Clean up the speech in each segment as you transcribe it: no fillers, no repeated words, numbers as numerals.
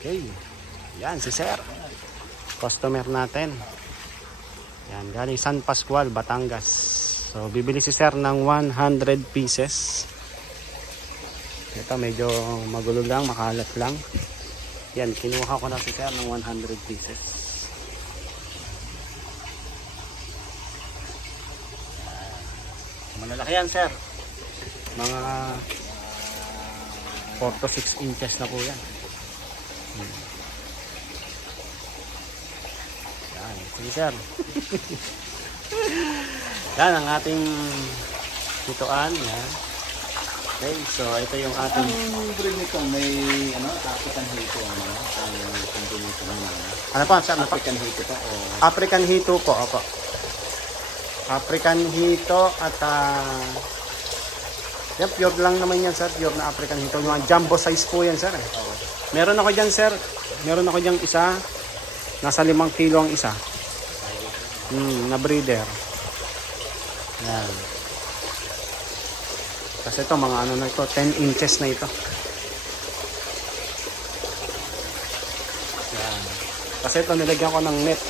Okay. Yan si Sir. Customer natin. Yan, galing San Pascual, Batangas. So, bibili si Sir ng 100 pieces. Ito, medyo magulo lang, makalat lang. Yan, kinuha ko na si Sir ng 100 pieces. Malalaki yan, Sir. Mga 4 to 6 inches na po yan. Yan, sige Sir. Yan ang ating tutuan. Yan. Okay, so ito yung ating... Ang breed nito may African Hito ang combination naman. Ano pa? Saan? African Hito pa o African Hito po. Opo. African Hito at yan, pure lang naman yan, Sir. Pure na African Hito. Yung jumbo size po yan, Sir. Meron ako dyan, Sir. Meron ako dyan isa. Nasa 5 kilo ang isa. Na breeder. Yan. Kasi ito, mga ano na ito. 10 inches na ito. Yan. Kasi ito, nilagyan ko ng net.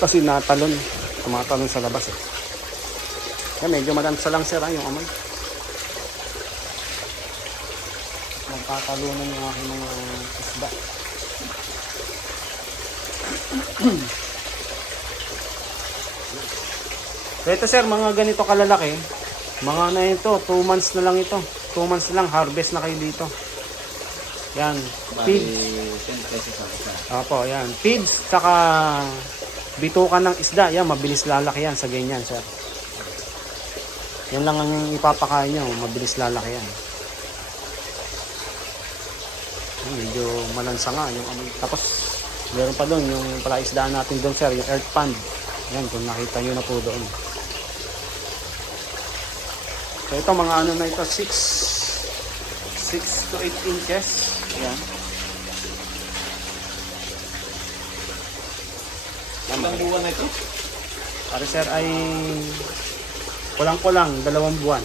Kasi natalon. Tumatalon sa labas eh. Yan, medyo magansa lang, Sir, yung amoy. Magkatalunan yung aking mga isda. So ito Sir, mga ganito kalalaki, mga na ito, 2 months na lang ito. 2 months na lang, harvest na kayo dito. Yan, feeds. 10 pesos ang isa. Opo, yan. Feeds, saka bitukan ng isda. Yan, mabilis lalaki yan sa ganyan, Sir. Yan lang ang ipapakain nyo, mabilis lalaki yan. Medyo malansa nga yung amoy. Tapos meron pa doon yung palaisdaan natin doon, Sir, yung earth pond. Yan, kung nakita nyo na po doon. So ito mga ano na ito, 6 to 8 inches. Yan. Ilang buwan na ito? Para Sir ay kulang-kulang 2 buwan.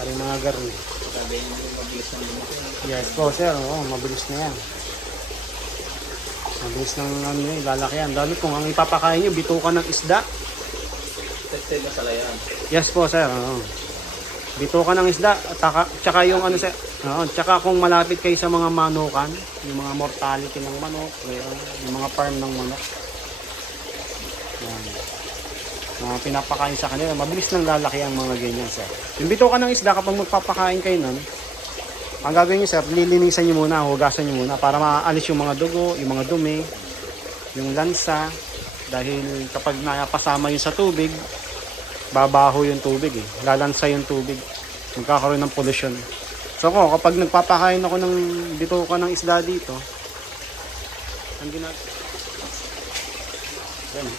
Para mga garni. Sabi niyo mabilis ng lumaki. Yes po, Sir. Oo, mabilis na yan. Mabilis ng lalaki yan. Lalo kung ang ipapakain nyo, bitukan ng isda. Tested na sa layan. Yes po, Sir. Oo. Bitukan ng isda. Tsaka yung ano, Sir. Oo, tsaka kung malapit kayo sa mga manukan, yung mga mortality ng manok, yung mga farm ng manok. Yan. Mga pinapakain sa kanila, mabilis nang lalaki ang mga ganyan, Sir. Yung bitukan ng isda, kapag magpapakain kayo nun, ang gagawin nyo, Sir, lilinisan nyo muna, hugasan nyo muna para maalis yung mga dugo, yung mga dumi, yung lansa. Dahil kapag napasama yun sa tubig, babaho yung tubig eh. Lalansa yung tubig. Magkakaroon ng pollution. So ako, kapag nagpapakain ako ng bitukan ng isda dito, ang ginagawa. Yan eh.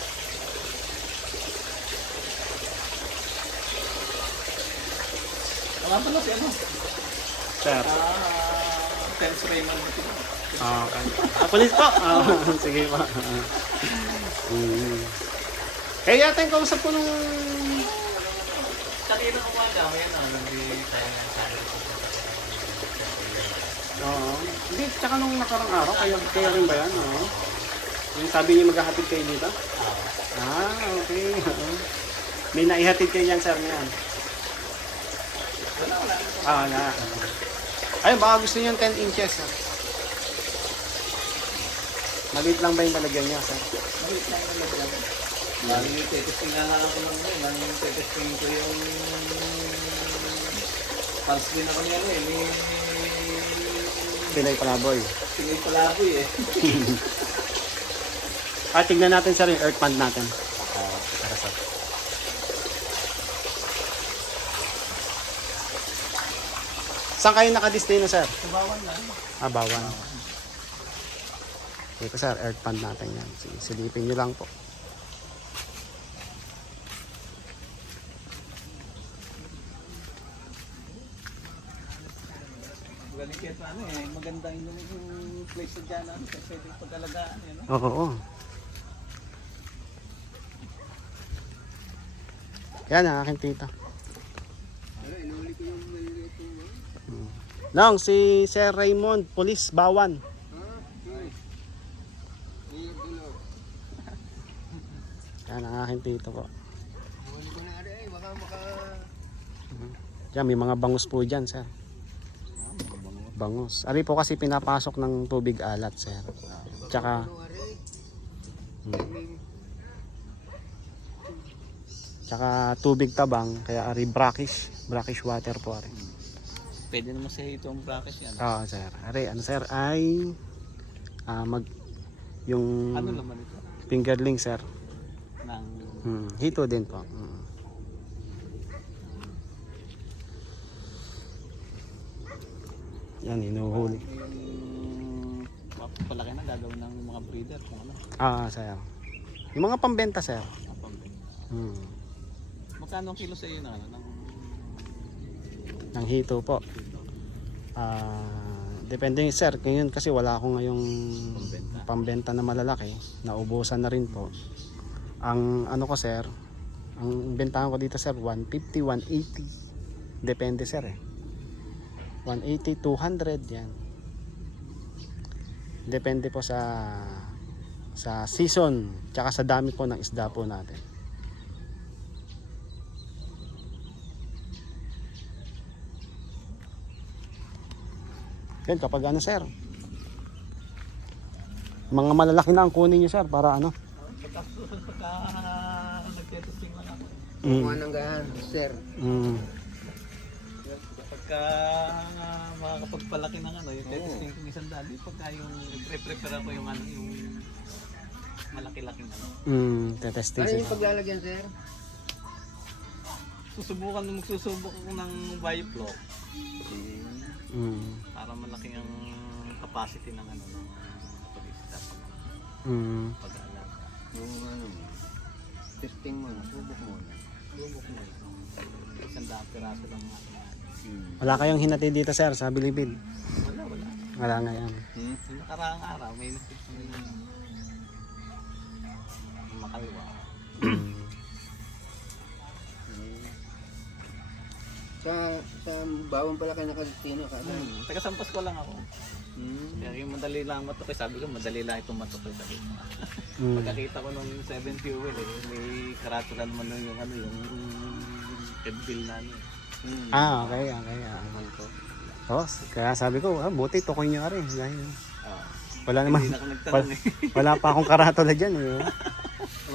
Wala pa na si ano? Sir. Tense Raymond. Okay. Pulis po. Sige pa. Kaya yata yung kausap ko nung... Kanina umaga, may hindi tayo sabi. Oo. Hindi, tsaka nung nakarang araw, kaya rin ba yan? Oo. Yung sabi niya maghahatid kayo dito? Okay. May naihatid kayo yan, Sir, niyan. Wala. Ayun, baka gusto niyo yung 10 inches. Ha? Maliit lang ba yung lalagyan niya, Sir? Maliit lang yung lalagyan. Lagi testing nga lang ako lang ngayon. Lagi testing ko yung pulse din ako niya ni Pinoy Palaboy. Pinoy Palaboy eh. Tignan natin, Sir, yung earth pond natin. Para sa... Saan kayo nakadistino, Sir? Sa Bawan lang. Bawan. Ito, Sir, earth pond natin yan. Silipin nyo lang po. Galing kaya sa maganda yung place sa dyan kasi pwede pag-alagaan. Oo. Yan ang aking tita. Nang si Sir Raymond, Police Bawan. Yan ang aking tito po. Yan, may mga bangus po dyan, sir. Bangus. Ari po kasi pinapasok ng tubig alat, sir. Tsaka tsaka tubig tabang, kaya ari brackish water po ari. Pwede naman sa ito ang bracket yan. Oo, sir. Ari, ano sir, ay yung Ano naman ito? fingerling, sir. Ng Hito din po. Yan, inuhuli. yung palaki na gagawin ng mga breeder kung ano. Sir. Yung mga pambenta, sir. Ang pambenta. Magkano ang kilo sa iyo na ano? Ng hito po. Depende, sir. Ngayon kasi wala akong ngayong pambenta na malalaki. Naubusan na rin po. Ang ano ko, sir, ang bentahan ko dito, sir, 150, 180. Depende, sir, eh. 180, 200 yan. Depende po sa season, tsaka sa dami po ng isda po natin. Yan, kapag ano, sir, mga malalaki na ang kunin nyo, sir, para ano. Pagka nagtitesting lang ako. Kumuha ng gahan, sir. Pagka makakapagpalaki ng ano, yung testing kong isang dali, pagka yung i-prepare ko yung ano, yung malaki-laking ano. Tetesting, Ano sir. yung paglalagyan, sir? Magsusubok ako ng bioflow para malaki ang capacity ng ano, ng pag-isda pag-alaga. Yung ano, testing mo, subok mo. Subok mo. Isang daang piraso lang nga. Wala kayong hinati dito, sir, sa Bilibid? Wala. Wala nga yan. Yung nakaraang araw, may nasip kami na makaliwa. Sa bawang pala kayo nakadestino ka. Taga-Sampas ko lang ako. Kaya yung madali lang matukoy, sabi ko madali lang itong matukoy. Sabi ko. Pagkakita ko nung 7 fuel, may karatulan naman nun yung ano, yung headbill na ano. Okay. Kaya sabi ko, buti tukoy nyo rin. Wala naman. Hindi na ako nagtanong eh. Wala pa akong karatula dyan. Oo,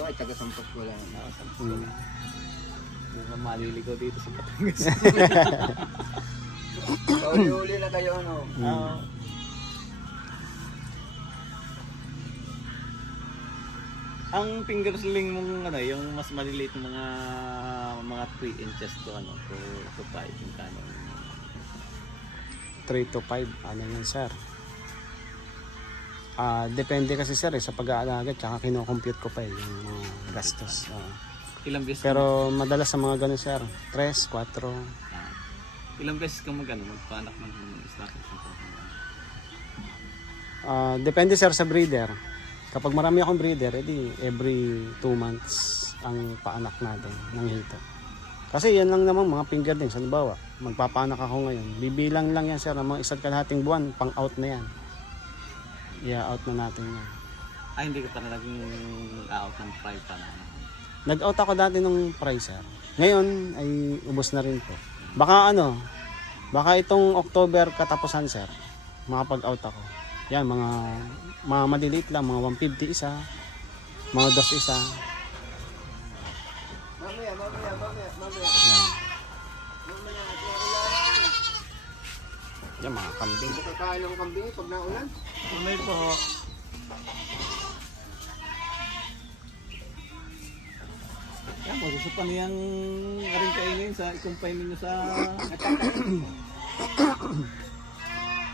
ay taga-sampas ko lang. Yung maliligaw dito sa Batangas. Pauli-uli na kayo, ano? Ang fingersling mong ano, yung mas maliliit na mga 3 inches to ano, to 5 yung kano. 3 to 5. Ano yun, sir? Depende kasi, sir, sa pag-aalaga. Tsaka kinocompute ko pa yung mga gastos. Ilang beses Pero madalas sa mga ganun, sir, 3, 4. ilang beses ka magpanak ng isda? Depende, sir, sa breeder. Kapag marami akong breeder, edi every 2 months ang paanak natin ng hito. Kasi yan lang naman mga fingerlings. Halimbawa, magpapaanak ako ngayon. Bibilang lang yan, sir, ng mga 1.5 buwan, pang out na yan. I-out na natin yan. Hindi ka talagang out ng 5 pa na. Nag-out ako dati ng price, sir. Ngayon ay ubos na rin po. Baka itong October katapusan, sir, makapag-out ako. Yan, mga maliliit lang, mga 150 isa, mga 2 isa. Mamaya. Yan. Yan, mga kambing. Hindi kakain ng kambing pag naulan. Umay po. Yan, masusupan niyang aring kainin sa ikumpay ninyo sa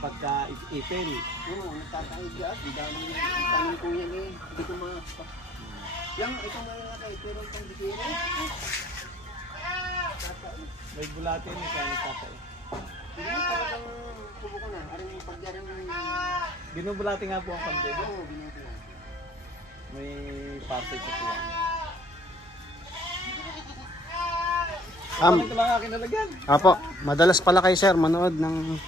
pagka-ipel. Oo, nagtatangid ka. Ang dami yung tanong ko yan eh. Hindi ko ito nga lang kayo, pero itong bigero. May bulatin eh, kaya nagtatay. Hindi mo talagang kubo ko na. Aring pagyaring Binubulati nga po ang kambing. oo, binuto na. May parcel sa tuwan. Ito lang akin nalagyan. Apo, madalas pala kay sir manood ng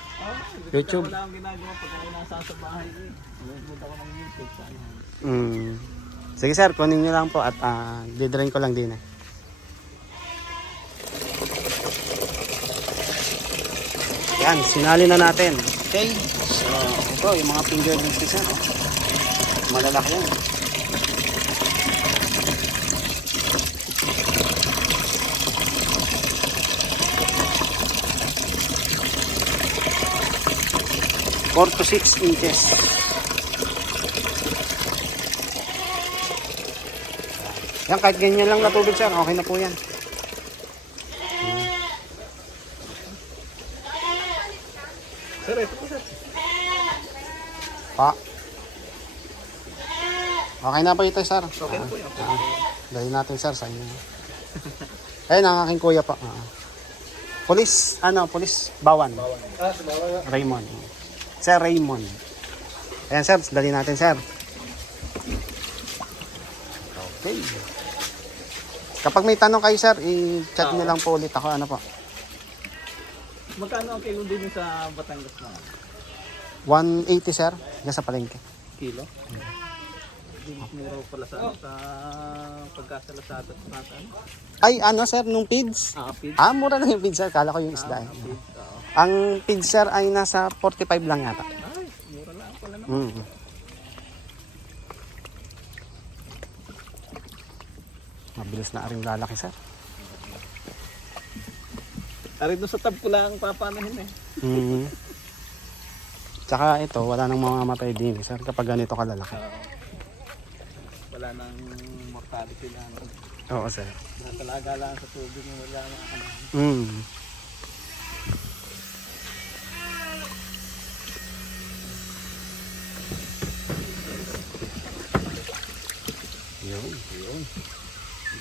YouTube. Wala akong ginagawa pag ako nasa sa bahay eh. Nanonood ako ng YouTube sa ano. Sige sir, kunin nyo lang po at didrain ko lang din eh. Yan, sinali na natin. Okay, so ito yung mga fingerlings ni sir. Oh. Malalaki yan. Four to 6 inches. Yan, kahit ganyan lang na tubig sir, okay na po yan. Sir, ito po sir. Pa. Okay na po ito sir. Okay na po yun. Dahil natin sir sa inyo. Ayun ang aking kuya pa. Police, police Bawan. Sumawa nga. Raymond. Sir Raymond. Ayan sir, dali natin sir. Okay. Kapag may tanong kayo sir, i-chat nyo lang po ulit ako. Ano po? Magkano ang kilo din sa Batangas na? 180 sir, yan sa palengke. Kilo? Hindi mas mura pala sa, sa pagkasalasada sa natin. Ay, sir, nung pids? Feed? Mura lang yung pids sir, kala ko yung isda. Feed, oo. Ang pids sir ay nasa 45 lang yata. Ay, mura lang pala naman. Mabilis na rin lalaki sir. Ari doon sa tab ko lang papanahin eh. Tsaka ito, wala nang mamamatay din sir kapag ganito kalalaki. Wala nang mortality lang. Oo sir. Talaga lang sa tubig wala nang ano. Yun.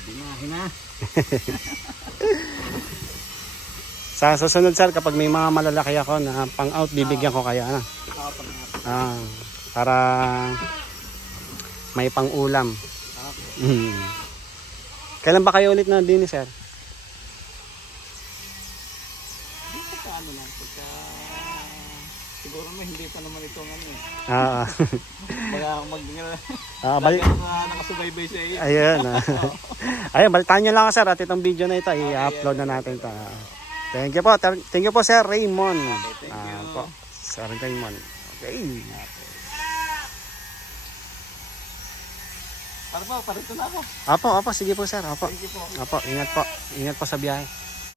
Binahin na. Sa susunod sir, kapag may mga malalaki ako na pang-out, bibigyan ko kaya na. Para may pang-ulam. Kailan ba kayo ulit na din sir? Pagka ano lang, pagka siguro na hindi pa naman ito ano eh. Baka Balik. nakasubaybay sa iyo. Ayun. Ayun, balitaan nyo lang sir at itong video na ito, i-upload na natin ito. Thank you po. Thank you po Sir Raymond. Thank you. Po, Sir Raymond. Okay. Para po, parito na ako. Apo, sige po sir. Apo. Thank you po. Apo, ingat po. Ingat po sa biyahe.